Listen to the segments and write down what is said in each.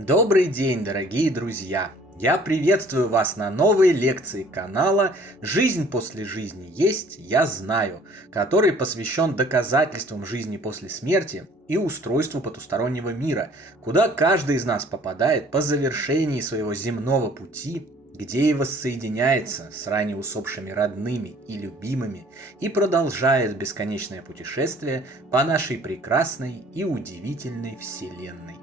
Добрый день, дорогие друзья! Я приветствую вас на новой лекции канала «Жизнь после жизни есть, я знаю», который посвящен доказательствам жизни после смерти и устройству потустороннего мира, куда каждый из нас попадает по завершении своего земного пути, где и воссоединяется с ранее усопшими родными и любимыми и продолжает бесконечное путешествие по нашей прекрасной и удивительной Вселенной.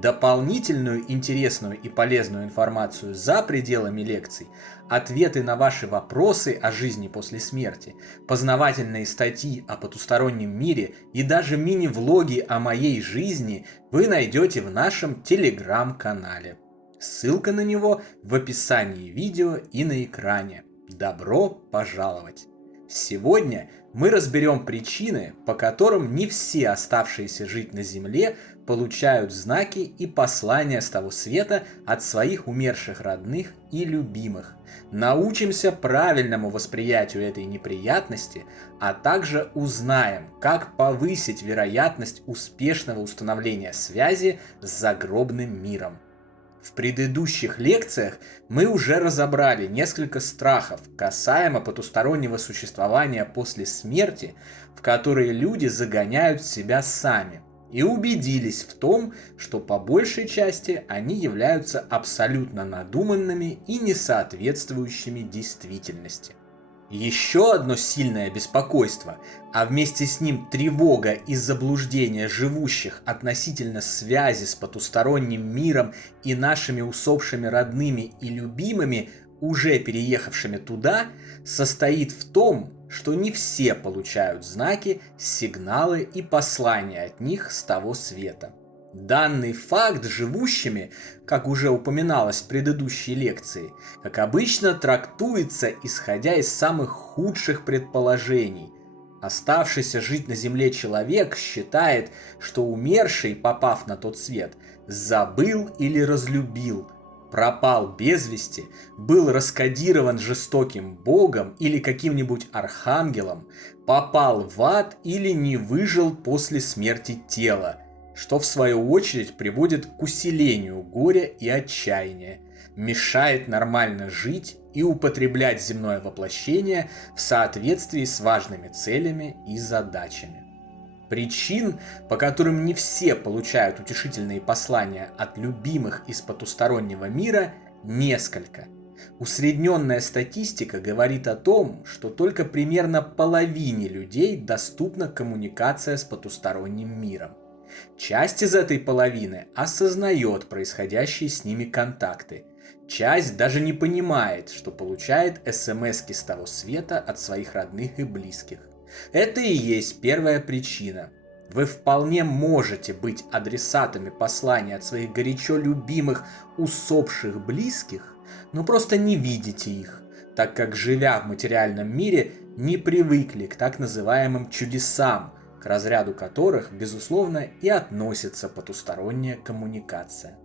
Дополнительную интересную и полезную информацию за пределами лекций, ответы на ваши вопросы о жизни после смерти, познавательные статьи о потустороннем мире и даже мини-влоги о моей жизни вы найдете в нашем телеграм-канале. Ссылка на него в описании видео и на экране. Добро пожаловать! Сегодня мы разберем причины, по которым не все оставшиеся жить на Земле получают знаки и послания с того света от своих умерших родных и любимых. Научимся правильному восприятию этой неприятности, а также узнаем, как повысить вероятность успешного установления связи с загробным миром. В предыдущих лекциях мы уже разобрали несколько страхов касаемо потустороннего существования после смерти, в которые люди загоняют себя сами, и убедились в том, что по большей части они являются абсолютно надуманными и не соответствующими действительности. Еще одно сильное беспокойство, а вместе с ним тревога и заблуждение живущих относительно связи с потусторонним миром и нашими усопшими родными и любимыми, уже переехавшими туда, состоит в том, что не все получают знаки, сигналы и послания от них с того света. Данный факт живущими, как уже упоминалось в предыдущей лекции, как обычно трактуется исходя из самых худших предположений. Оставшийся жить на земле человек считает, что умерший, попав на тот свет, забыл или разлюбил, пропал без вести, был раскодирован жестоким богом или каким-нибудь архангелом, попал в ад или не выжил после смерти тела, что в свою очередь приводит к усилению горя и отчаяния, мешает нормально жить и употреблять земное воплощение в соответствии с важными целями и задачами. Причин, по которым не все получают утешительные послания от любимых из потустороннего мира, несколько. Усредненная статистика говорит о том, что только примерно половине людей доступна коммуникация с потусторонним миром. Часть из этой половины осознает происходящие с ними контакты. Часть даже не понимает, что получает смски с того света от своих родных и близких. Это и есть первая причина. Вы вполне можете быть адресатами послания от своих горячо любимых усопших близких, но просто не видите их, так как, живя в материальном мире, не привыкли к так называемым чудесам, к разряду которых, безусловно, и относится потусторонняя коммуникация.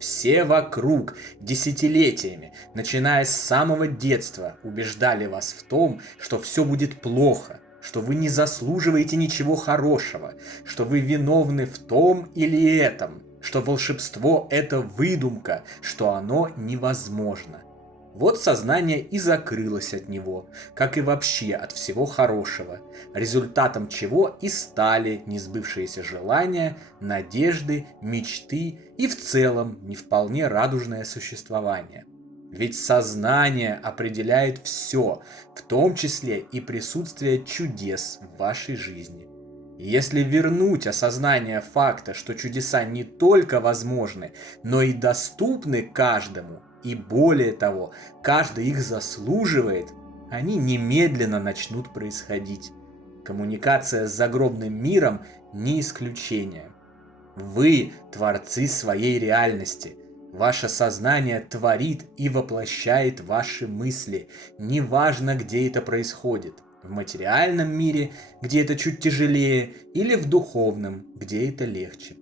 Все вокруг десятилетиями, начиная с самого детства, убеждали вас в том, что все будет плохо, что вы не заслуживаете ничего хорошего, что вы виновны в том или этом, что волшебство – это выдумка, что оно невозможно. Вот сознание и закрылось от него, как и вообще от всего хорошего, результатом чего и стали несбывшиеся желания, надежды, мечты и в целом не вполне радужное существование. Ведь сознание определяет все, в том числе и присутствие чудес в вашей жизни. И если вернуть осознание факта, что чудеса не только возможны, но и доступны каждому, и более того, каждый их заслуживает, они немедленно начнут происходить. Коммуникация с загробным миром не исключение. Вы творцы своей реальности. Ваше сознание творит и воплощает ваши мысли, неважно, где это происходит. В материальном мире, где это чуть тяжелее, или в духовном, где это легче.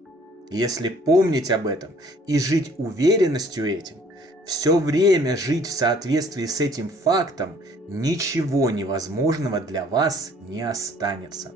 Если помнить об этом и жить уверенностью этим, все время жить в соответствии с этим фактом, ничего невозможного для вас не останется.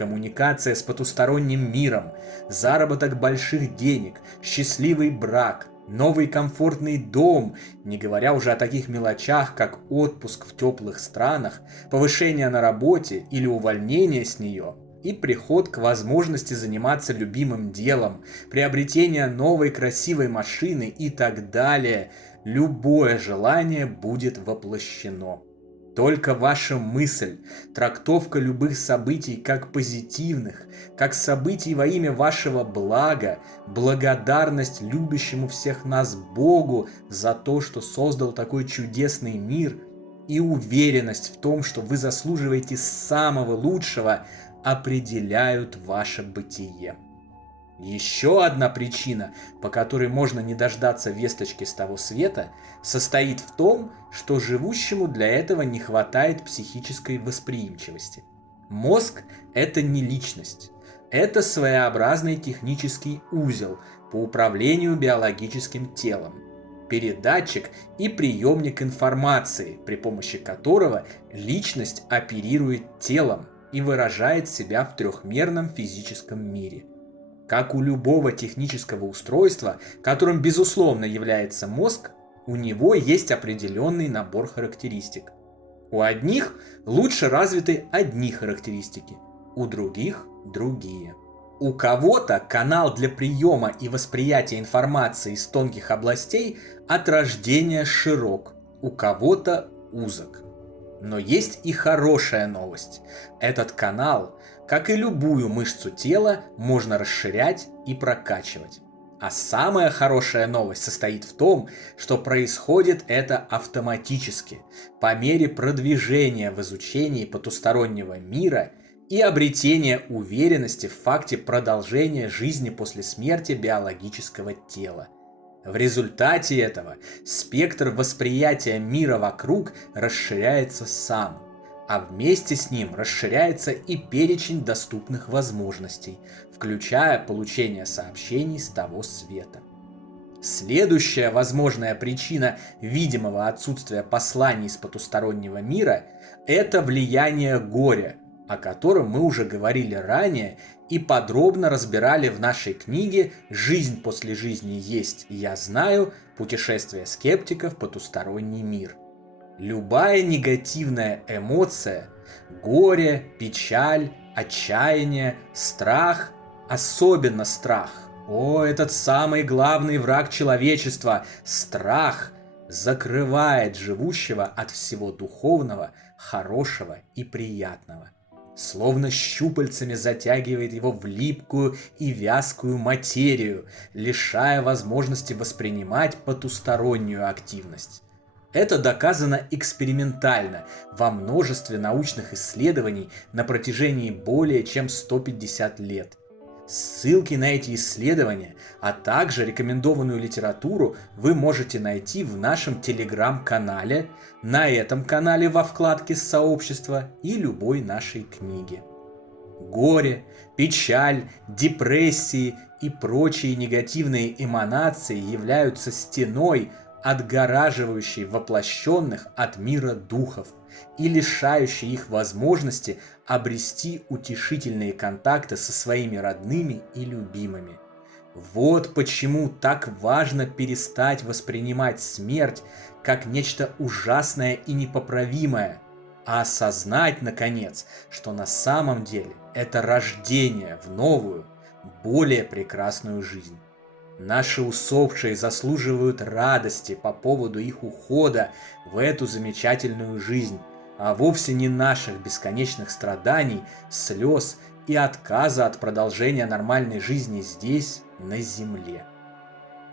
коммуникация с потусторонним миром, заработок больших денег, счастливый брак, новый комфортный дом, не говоря уже о таких мелочах, как отпуск в теплых странах, повышение на работе или увольнение с нее, и приход к возможности заниматься любимым делом, приобретение новой красивой машины и так далее, любое желание будет воплощено. Только ваша мысль, трактовка любых событий как позитивных, как событий во имя вашего блага, благодарность любящему всех нас Богу за то, что создал такой чудесный мир, и уверенность в том, что вы заслуживаете самого лучшего, определяют ваше бытие. Еще одна причина, по которой можно не дождаться весточки с того света, состоит в том, что живущему для этого не хватает психической восприимчивости. Мозг – это не личность. Это своеобразный технический узел по управлению биологическим телом, передатчик и приемник информации, при помощи которого личность оперирует телом и выражает себя в трехмерном физическом мире. Как у любого технического устройства, которым безусловно является мозг, у него есть определенный набор характеристик. У одних лучше развиты одни характеристики, у других – другие. У кого-то канал для приема и восприятия информации из тонких областей от рождения широк, у кого-то узок. Но есть и хорошая новость. Этот канал, как и любую мышцу тела, можно расширять и прокачивать. А самая хорошая новость состоит в том, что происходит это автоматически, по мере продвижения в изучении потустороннего мира и обретения уверенности в факте продолжения жизни после смерти биологического тела. В результате этого спектр восприятия мира вокруг расширяется сам, а вместе с ним расширяется и перечень доступных возможностей, включая получение сообщений с того света. Следующая возможная причина видимого отсутствия посланий из потустороннего мира – это влияние горя, о котором мы уже говорили ранее и подробно разбирали в нашей книге «Жизнь после жизни есть, я знаю. Путешествие скептика в потусторонний мир». Любая негативная эмоция – горе, печаль, отчаяние, страх, особенно страх. Этот самый главный враг человечества – страх – закрывает живущего от всего духовного, хорошего и приятного. Словно щупальцами затягивает его в липкую и вязкую материю, лишая возможности воспринимать потустороннюю активность. Это доказано экспериментально во множестве научных исследований на протяжении более чем 150 лет. Ссылки на эти исследования, а также рекомендованную литературу вы можете найти в нашем телеграм-канале, на этом канале во вкладке «Сообщество» и любой нашей книге. Горе, печаль, депрессии и прочие негативные эманации являются стеной, отгораживающей воплощенных от мира духов и лишающей их возможности обрести утешительные контакты со своими родными и любимыми. Вот почему так важно перестать воспринимать смерть как нечто ужасное и непоправимое, а осознать, наконец, что на самом деле это рождение в новую, более прекрасную жизнь. Наши усопшие заслуживают радости по поводу их ухода в эту замечательную жизнь, а вовсе не наших бесконечных страданий, слез и отказа от продолжения нормальной жизни здесь, на земле.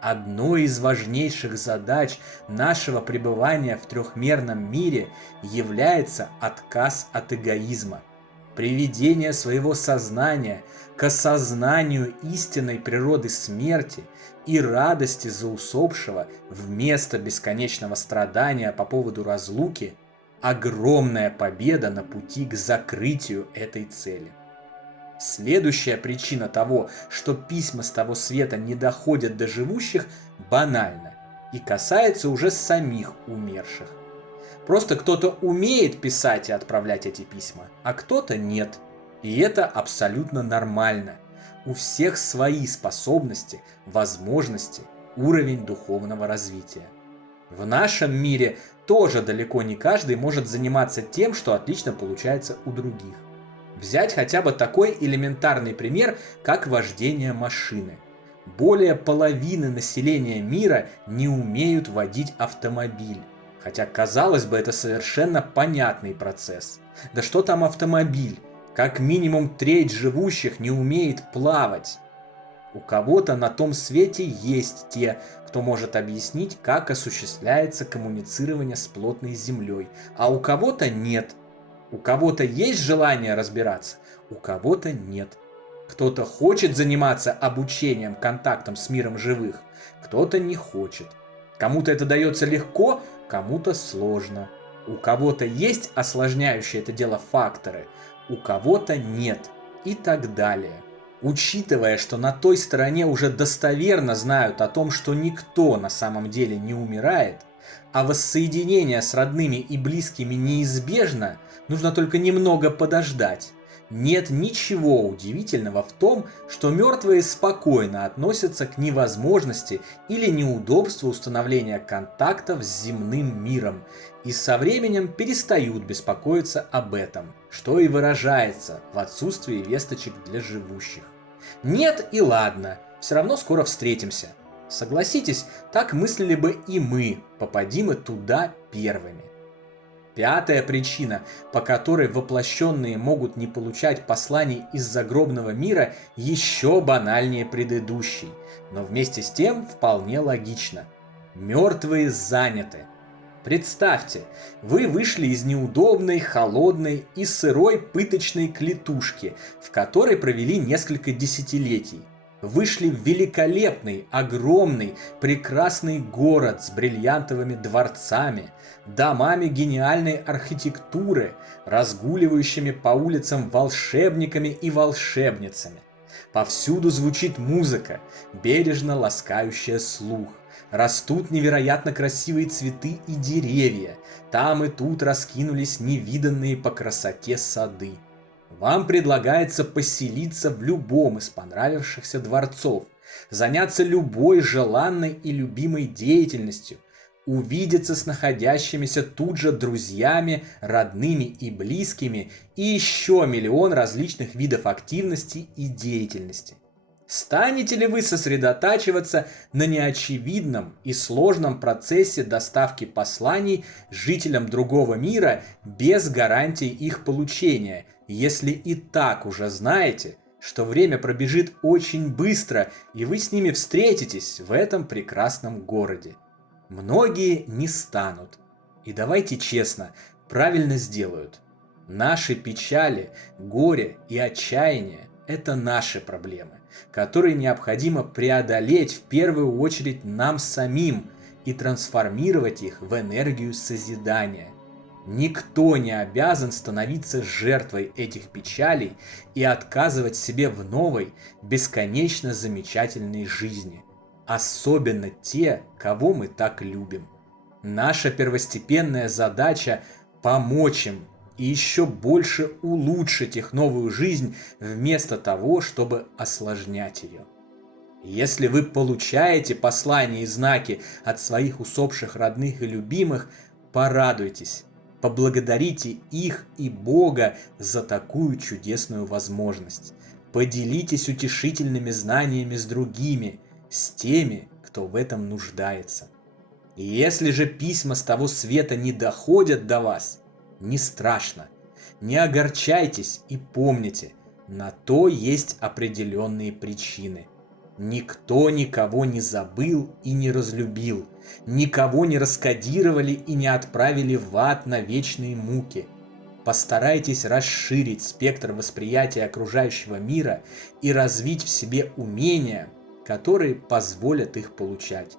Одной из важнейших задач нашего пребывания в трехмерном мире является отказ от эгоизма, приведение своего сознания к осознанию истинной природы смерти и радости за усопшего вместо бесконечного страдания по поводу разлуки – огромная победа на пути к закрытию этой цели. Следующая причина того, что письма с того света не доходят до живущих, банальна и касается уже самих умерших. Просто кто-то умеет писать и отправлять эти письма, а кто-то нет. И это абсолютно нормально. У всех свои способности, возможности, уровень духовного развития. В нашем мире тоже далеко не каждый может заниматься тем, что отлично получается у других. Взять хотя бы такой элементарный пример, как вождение машины. Более половины населения мира не умеют водить автомобиль. Хотя, казалось бы, это совершенно понятный процесс. Да что там автомобиль? Как минимум треть живущих не умеет плавать. У кого-то на том свете есть те, кто может объяснить, как осуществляется коммуницирование с плотной землей, а у кого-то нет. У кого-то есть желание разбираться, у кого-то нет. Кто-то хочет заниматься обучением, контактом с миром живых, кто-то не хочет. Кому-то это дается легко, кому-то сложно. У кого-то есть осложняющие это дело факторы, у кого-то нет. И так далее. Учитывая, что на той стороне уже достоверно знают о том, что никто на самом деле не умирает, а воссоединение с родными и близкими неизбежно, нужно только немного подождать. Нет ничего удивительного в том, что мертвые спокойно относятся к невозможности или неудобству установления контактов с земным миром и со временем перестают беспокоиться об этом, что и выражается в отсутствии весточек для живущих. Нет и ладно, все равно скоро встретимся. Согласитесь, так мыслили бы и мы, попади мы туда первыми. Пятая причина, по которой воплощенные могут не получать посланий из загробного мира, еще банальнее предыдущей, но вместе с тем вполне логично. Мертвые заняты. Представьте, вы вышли из неудобной, холодной и сырой пыточной клетушки, в которой провели несколько десятилетий. Вышли в великолепный, огромный, прекрасный город с бриллиантовыми дворцами, домами гениальной архитектуры, разгуливающими по улицам волшебниками и волшебницами. Повсюду звучит музыка, бережно ласкающая слух. Растут невероятно красивые цветы и деревья. Там и тут раскинулись невиданные по красоте сады. Вам предлагается поселиться в любом из понравившихся дворцов, заняться любой желанной и любимой деятельностью, увидеться с находящимися тут же друзьями, родными и близкими и еще миллион различных видов активности и деятельности. Станете ли вы сосредотачиваться на неочевидном и сложном процессе доставки посланий жителям другого мира без гарантии их получения, если и так уже знаете, что время пробежит очень быстро и вы с ними встретитесь в этом прекрасном городе? Многие не станут. И давайте честно, правильно сделают. Наши печали, горе и отчаяние – это наши проблемы, которые необходимо преодолеть в первую очередь нам самим и трансформировать их в энергию созидания. Никто не обязан становиться жертвой этих печалей и отказывать себе в новой, бесконечно замечательной жизни. Особенно те, кого мы так любим. Наша первостепенная задача – помочь им и еще больше улучшить их новую жизнь вместо того, чтобы осложнять ее. Если вы получаете послания и знаки от своих усопших родных и любимых, порадуйтесь, поблагодарите их и Бога за такую чудесную возможность. Поделитесь утешительными знаниями с другими, с теми, кто в этом нуждается. И если же письма с того света не доходят до вас, не страшно. Не огорчайтесь и помните, на то есть определенные причины. Никто никого не забыл и не разлюбил, никого не раскодировали и не отправили в ад на вечные муки. Постарайтесь расширить спектр восприятия окружающего мира и развить в себе умения, которые позволят их получать.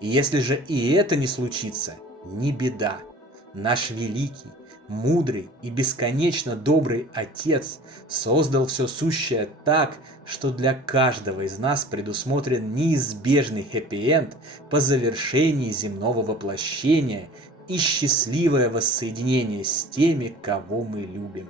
И если же и это не случится, не беда. Наш великий, мудрый и бесконечно добрый Отец создал все сущее так, что для каждого из нас предусмотрен неизбежный хэппи-энд по завершении земного воплощения и счастливое воссоединение с теми, кого мы любим.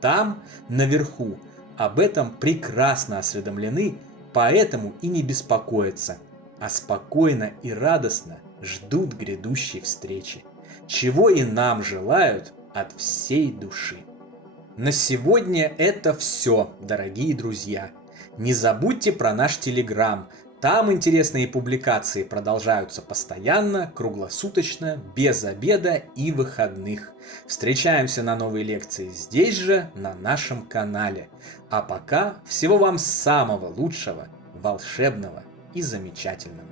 Там, наверху, об этом прекрасно осведомлены, поэтому и не беспокоятся, а спокойно и радостно ждут грядущей встречи, чего и нам желают от всей души. На сегодня это все, дорогие друзья. Не забудьте про наш Телеграм. Там интересные публикации продолжаются постоянно, круглосуточно, без обеда и выходных. Встречаемся на новой лекции здесь же, на нашем канале. А пока всего вам самого лучшего, волшебного и замечательного.